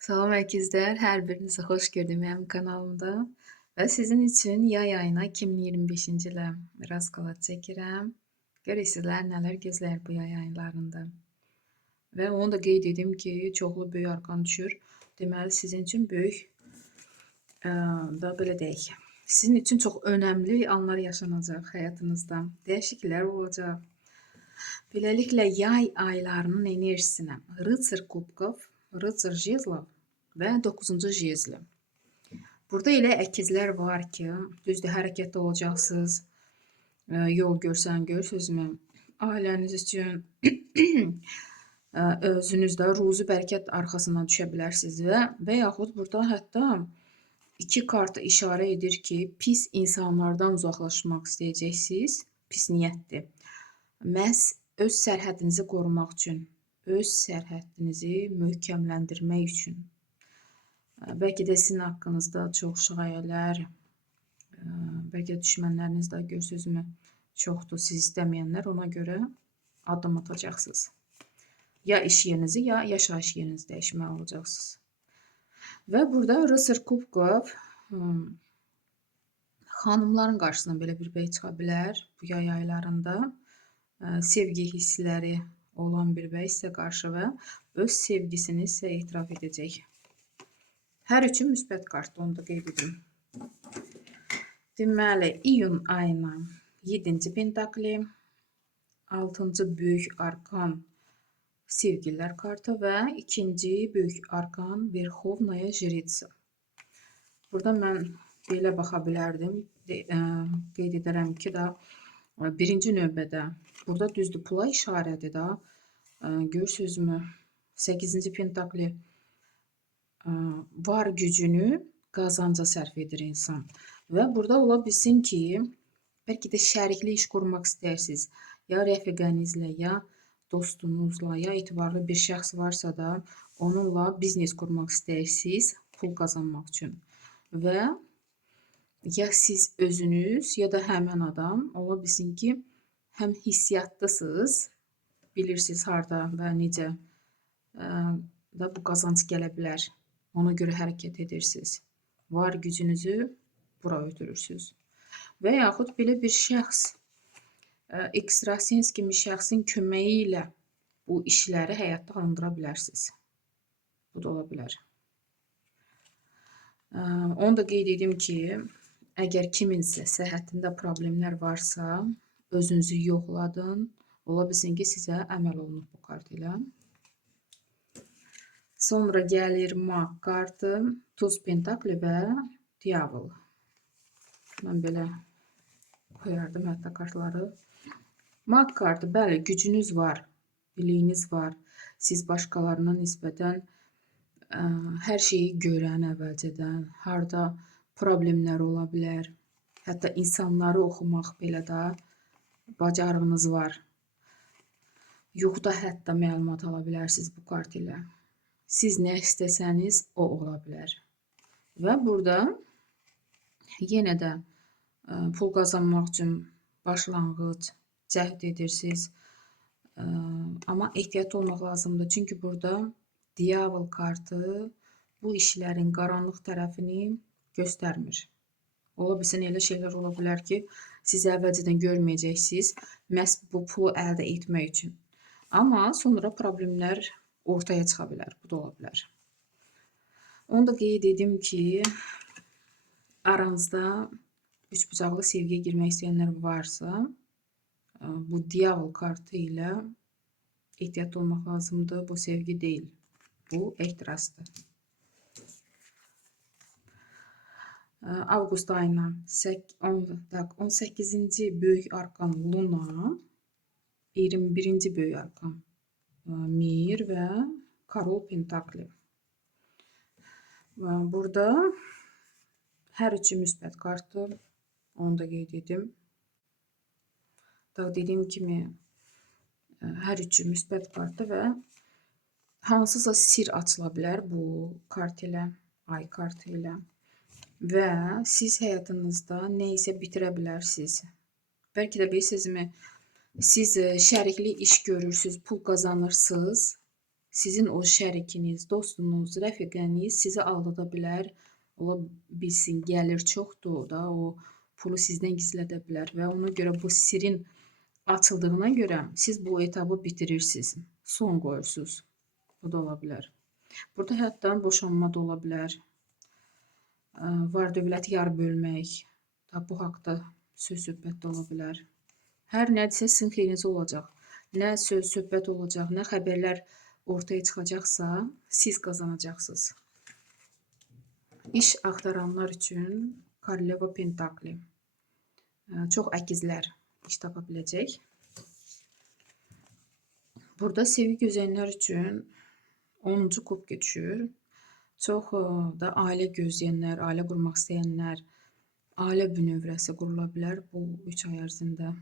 Salam əkizlər, hər birinizi xoş gördüm mənim kanalımda və sizin üçün yay ayına 2025-ci ilə raskalat çəkirəm. Görürsüzlər nələr gözləyir bu yay aylarında. Və onu da qeyd edim ki, çoxlu böyük arkan düşür. Deməli sizin üçün böyük da belə deyək. Sizin üçün çox önəmli anlar yaşanacaq həyatınızda. Dəyişikliklər olacaq. Beləliklə yay aylarının enerjisinə Rıtsır kubkov, Rıtsır jezlov və 9-cu jezli. Burada elə əkizlər var ki, düzdür, hərəkətdə olacaqsınız. Yol görsən, görürsünüzmü? Ailəniz üçün özünüzdə ruzi bərəkət arxasına düşə bilərsiniz və yaxud burada hətta iki kartı işarə edir ki, pis insanlardan uzaqlaşmaq istəyəcəksiniz. Pis niyyətdir. Məhz öz sərhədinizi qorumaq üçün, öz sərhədinizi möhkəmləndirmək üçün. Bəlkə də sizin haqqınızda çox şayələr, bəlkə düşmənləriniz də görürsünüzmü, çoxdur siz istəməyənlər, ona görə addım atacaqsınız. Ya iş yerinizi, ya yaşayış yerinizi dəyişməli olacaqsınız. Və burada Rıtsır kubkov xanımların qarşısına belə bir bəy çıxa bilər bu yay aylarında. Sevgi hissləri olan bir bəy sizə qarşı və öz sevgisini sizə etiraf edəcək. Hər üçün müsbət kartdır, onu da qeyd edim. Deməli, iyun ayına 7-ci pentakli, 6-cı böyük arkan sevgililər kartı və 2-ci böyük arkan Verxovnaya Jritsa. Burada mən belə baxa bilərdim. Qeyd edərəm ki, birinci növbədə burada düzdür, pula işarədir da. Görürsünüzmü? 8-ci pentakli var gücünü qazanca sərf edir insan. Və burada ola bilsin ki, bəlkə də şərikli iş qurmaq istəyirsiniz. Ya rəfiqənizlə, ya dostunuzla, ya etibarlı bir şəxs varsa da onunla biznes qurmaq istəyirsiniz pul qazanmaq üçün. Və ya siz özünüz, ya da həmin adam ola bilsin ki, həm hissiyatdasınız, bilirsiniz harda və necə da bu qazanc gələ bilər. Ona görə hərəkət edirsiniz. Var gücünüzü bura ötürürsünüz. Və yaxud belə bir şəxs, ekstrasens kimi şəxsin köməyi ilə bu işləri həyata alındıra bilərsiniz. Bu da ola bilər. Onu da qeyd edim ki, əgər kiminsə səhhətində problemlər varsa, özünüzü yoxladın. Ola bilsin ki, sizə əməl olunub bu kart ilə. Sonra gəlir Mag kartı, Tuz pentakli və Diavol. Mən belə koyardım hətta kartları. Mag kartı, bəli, gücünüz var, biliyiniz var. Siz başqalarına nisbətən hər şeyi görən əvvəlcədən, harda problemlər ola bilər. Hətta insanları oxumaq belə də bacarığınız var. Yuxuda hətta məlumat ala bilərsiniz bu kart ilə. Siz nə istəsəniz, o ola bilər. Və burada yenə də pul qazanmaq üçün başlanğıc cəhd edirsiniz. Amma ehtiyatlı olmaq lazımdır. Çünki burada Diavol kartı bu işlərin qaranlıq tərəfini göstərmir. Ola bilsin elə şeylər ola bilər ki, siz əvvəlcədən görməyəcəksiniz, məhz bu pulu əldə etmək üçün. Amma sonra problemlər ortaya çıxa bilər. Bu da ola bilər. Onu da qeyd edim ki, aranızda üçbucaqlı sevgiyə girmək istəyənlər varsa, bu Diavol kartı ilə ehtiyatlı olmaq lazımdır. Bu sevgi deyil. Bu ehtirasdır. Avqust ayına 18-ci böyük arkan Luna, 21-ci böyük arkan Mir və Karol pentakli. Burada hər üçü müsbət kartdır. Onu da qeyd edim. Dediyim kimi hər üçü müsbət kartdır və hansısa sir açıla bilər bu kart ilə, ay kartı ilə. Və siz həyatınızda nə isə bitirə bilərsiniz. Bəlkə də bilirsinizmi, siz şərikli iş görürsünüz, pul qazanırsınız. Sizin o şərikiniz, dostunuz, rəfiqəniz sizi aldada bilər. Ola bilsin gəlir çoxdur da, o pulu sizdən gizlədə bilər və ona görə bu sirrin açıldığına görə siz bu etabı bitirirsiniz, son qoyursunuz. Bu da ola bilər. Burada həyatdan boşanma da ola bilər. Var-dövləti yarı bölmək, da bu haqda söz-söhbət də ola bilər. Hər nədirsə sizin xeyrinizə olacaq. Nə söz-söhbət olacaq, nə xəbərlər ortaya çıxacaqsa, siz qazanacaqsınız. İş axtaranlar üçün Koroleva Pentakli. Çox əkizlər iş tapa biləcək. Burada sevgi gözləyənlər üçün 10-cu kubka düşür. Çox da ailə gözləyənlər, ailə qurmaq istəyənlər, ailə bünövrəsi qurula bilər bu 3 ay ərzində.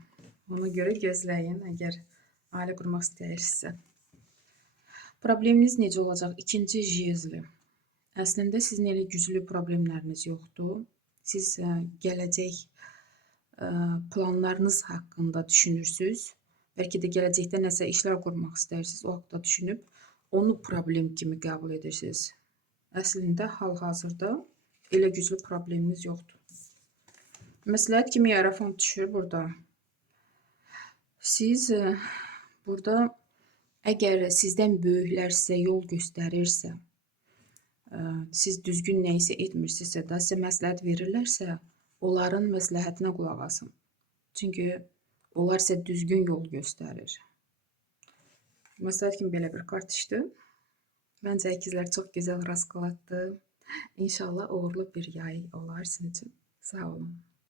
Ona görə gözləyin, əgər ailə qurmaq istəyirsinizsə. Probleminiz necə olacaq? İkinci jezli. Əslində sizin elə güclü problemləriniz yoxdur. Siz gələcək planlarınız haqqında düşünürsünüz. Bəlkə də gələcəkdə nəsə işlər qurmaq istəyirsiniz. O haqda düşünüb onu problem kimi qəbul edirsiniz. Əslində hal-hazırda elə güclü probleminiz yoxdur. Məsləhət kimi Hierophant düşür burada. Siz burada əgər sizdən böyüklər sizə yol göstərirsə, siz düzgün nə isə etmirsinizsə də, sizə məsləhət verirlərsə, onların məsləhətinə qulaq asın. Çünki onlar sizə düzgün yol göstərir. Məsləhət kimi belə bir kart düşdü. Məncə əkizlər çox gözəl rast qalatdı. İnşallah uğurlu bir yay olar sizin üçün. Sağ olun.